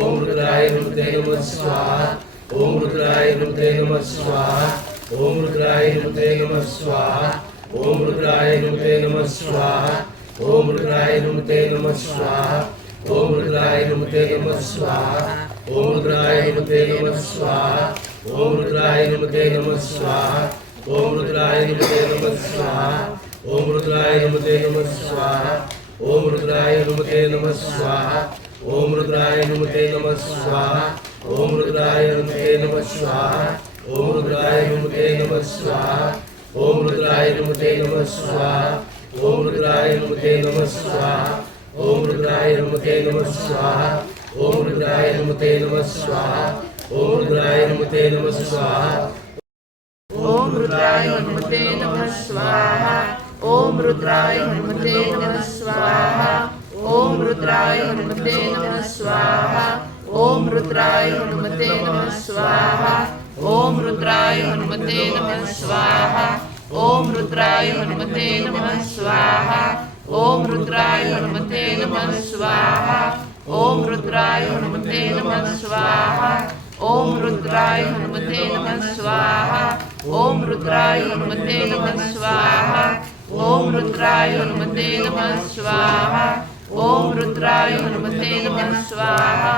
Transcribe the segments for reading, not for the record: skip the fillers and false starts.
ओम रुद्राय नमते नमः स्वाहा ओम रुद्राय नमते नमः स्वाहा ओम रुद्राय नमते नमः स्वाहा ओम रुद्राय नमते नमः स्वाहा ओम रुद्राय नमते नमः स्वाहा ओम रुद्राय नमते नमः स्वाहा ओम रुद्राय नमते नमः स्वाहा ओम रुद्राय नमते नमः स्वाहा ओम रुद्राय नमते नमः स्वाहा ओम रुद्राय नमते नमः स्वाहा ओम रुद्राय नमते नमः स्वाहा ओम रुद्राय नमते नमः स्वाहा ओम रुद्राय नमते नमः स्वाहा ओम रुद्राय नमते नमः स्वाहा ओम रुद्राय नमते नमः स्वाहा ओम रुद्राय नमते नमः स्वाहा ओम रुद्राय नमते नमः स्वाहा ओम रुद्राय नमते नमः स्वाहा ओम रुद्राय नमते नमः स्वाहा ओम रुद्राय हनुमते नमः स्वाहा ओम रुद्राय हनुमते नमः स्वाहा ओम रुद्राय हनुमते नमः स्वाहा ओम रुद्राय हनुमते नमः स्वाहा ओम रुद्राय हनुमते नमः स्वाहा ओम रुद्राय हनुमते नमः स्वाहा ओम रुद्राय हनुमते नमः स्वाहा ओम रुद्राय हनुमते नमः स्वाहा ओम रुद्राय हनुमते नमः स्वाहा ओम रुद्राय हनुमते नमः स्वाहा ओम रुद्राय हनुमते नमः स्वाहा ओम रुद्राय हनुमते नमः स्वाहा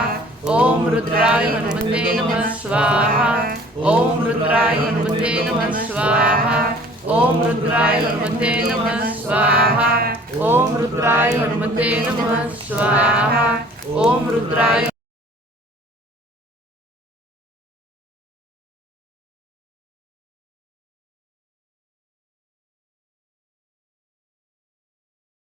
ओम रुद्राय हनुमते नमः स्वाहा ओम रुद्राय हनुमते नमः स्वाहा ओम रुद्राय हनुमते नमः स्वाहा ओम रुद्राय हनुमते नमः स्वाहा ओम रुद्राय